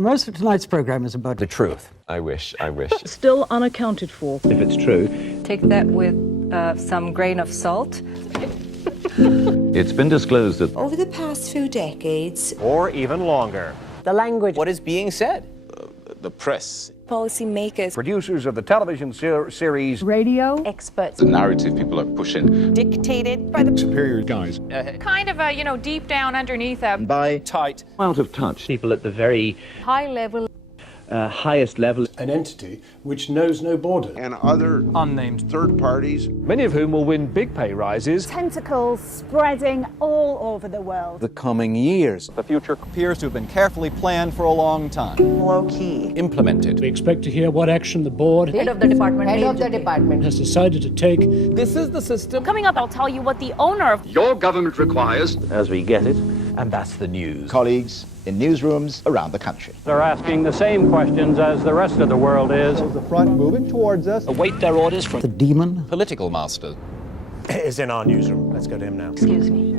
Most of tonight's program is about the truth. I wish. Still unaccounted for. If it's true. Take that with some grain of salt. It's been disclosed that over the past few decades, or even longer, The language. What is being said? the press, policymakers, producers of the television series, Radio. experts, the narrative people are pushing, dictated by the superior guys, kind of a, deep down underneath a by tight, out of touch. People at the very High level. highest level. An entity which knows no border. and other unnamed third parties, many of whom will win big pay rises. Tentacles spreading all over the world. The coming years. The future appears to have been carefully planned for a long time. low-key. Implemented. We expect to hear what action the board Head of the department. has decided to take. This is the system. Coming up, I'll tell you what the owner of your government requires, As we get it. And that's the news. colleagues in newsrooms around the country. They're asking the same questions as the rest of the world is. The front moving towards us. Await their orders from the demon. political masters. Is in our newsroom. Let's go to him now. Excuse me.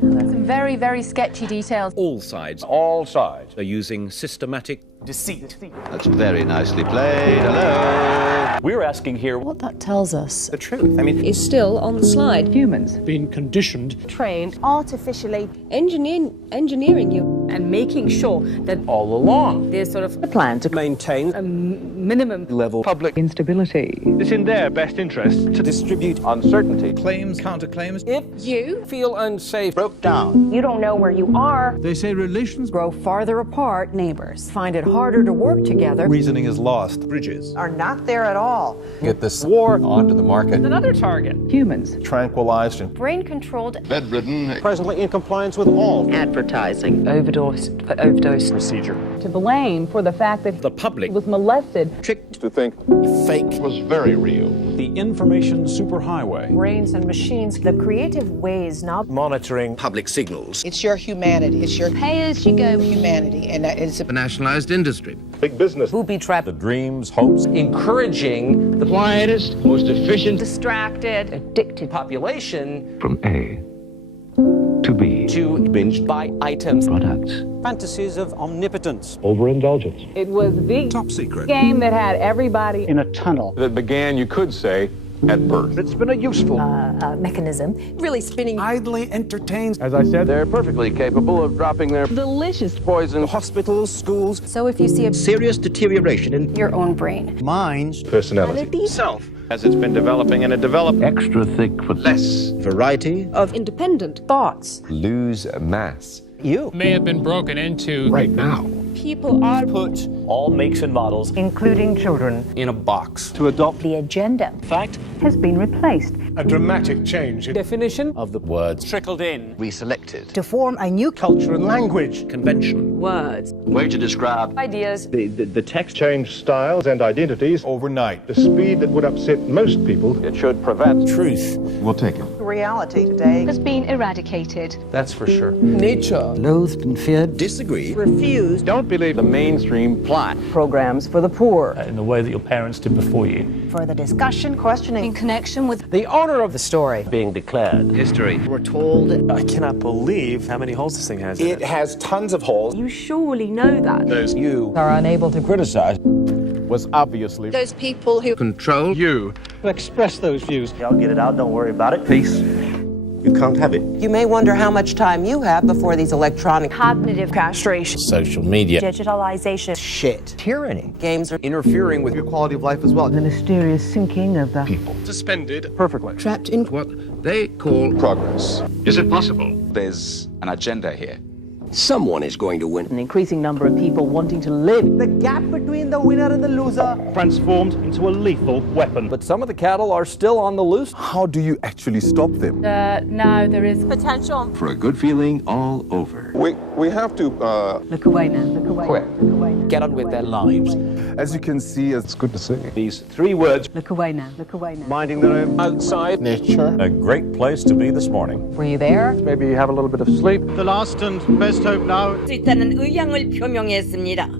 Some very, very sketchy details. All sides All sides. are using systematic Deceit. That's very nicely played. Hello. We're asking here What that tells us the truth. I mean, Is still on the slide. humans Been conditioned. trained artificially Engineering you. and making sure that all along, there's sort of a plan to maintain a minimum level public instability. It's in their best interest to distribute Uncertainty. claims, counterclaims. if You feel unsafe. Broke down. You don't know where you are. They say relations grow farther apart. Neighbors find it harder to work together. Reasoning is lost. Bridges. are not there at all. Get this war onto the market. Another target. Humans. Tranquilized and Brain controlled. bedridden, Presently in compliance with all Advertising. Overdose. procedure. To blame for the fact that The public. was molested. Tricked. to think Fake. was very real. the information superhighway. Brains and machines, the creative ways now. Monitoring. Public signals. It's your humanity. It's your Pay-as-you-go. humanity, and that is a Nationalized industry. Big business. Booby trap. The dreams, hopes, Encouraging the Quietest, most efficient. Distracted. Addicted. population From A to B. to binge buy items. Products. Fantasies of omnipotence. Overindulgence. It was the Top secret. game that had everybody in a tunnel. that began, you could say, at birth. It's been a useful. Mechanism. Really spinning. Idly entertains. As I said, they're perfectly capable of dropping their delicious poison. Hospitals, schools, So if you see a Serious deterioration in your own brain. minds. Personality. self, as it's been developing, and it developed Extra thick for Less variety. Of independent thoughts. Lose mass. You. May have been broken into. Right now. People are put all makes and models including children. in a box. To adopt The agenda Fact, has been replaced. a dramatic change in Definition Of the words. trickled in. Reselected. to form a new culture and language. Convention. words. Way to describe Ideas. the text. Change styles and identities overnight. The speed that would upset most people. It should prevent. Truth. We'll take it. reality today. Has been eradicated. That's for sure. Nature. Loathed and feared. Disagree. Refused. Don't believe the mainstream plot. programs for the poor. In the way that your parents did before you. For the discussion, questioning. In connection with The owner of the story. Being declared. History. We're told. I cannot believe how many holes this thing has. It has tons of holes. You surely know that. Those you Are unable to Criticize was obviously those people who Control. you. Express those views. I'll get it out, don't worry about it. Peace. You can't have it. You may wonder how much time you have before these electronic cognitive castration, Social media. digitalization, Shit. Tyranny. games are Interfering with your quality of life as well. the mysterious sinking of the Suspended. Perfectly. trapped in What they call progress. Is it possible? There's an agenda here. someone is going to win. an increasing number of people wanting to live. The gap between the winner and the loser. Transformed into a lethal weapon. But some of the cattle are still on the loose. How do you actually stop them? Now there is potential. For a good feeling all over. We have to, Look away now. Look away. Quick. Look away now. Get on with their lives. as you can see, it's good to see. These 3 words. Look away now. Look away now. Minding their own outside. Nature. A great place to be this morning. Were you there? Maybe you have a little bit of sleep. The last and best hope now.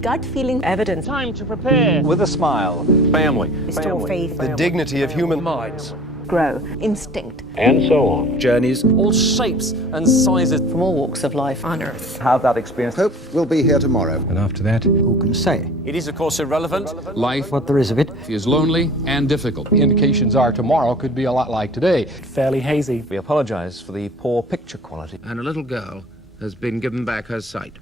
Gut feeling evidence. Time to prepare. With a smile. Family. Restore faith. The dignity of human minds. grow. instinct. And so on. Journeys, all shapes and sizes. From all walks of life on Earth. Have that experience. Hope we'll be here tomorrow. And after that, Who can say It is, of course, irrelevant. Life what there is of it? is lonely and difficult. Indications are tomorrow could be a lot like today. Fairly hazy. We apologize for the poor picture quality. And a little girl has been given back her sight.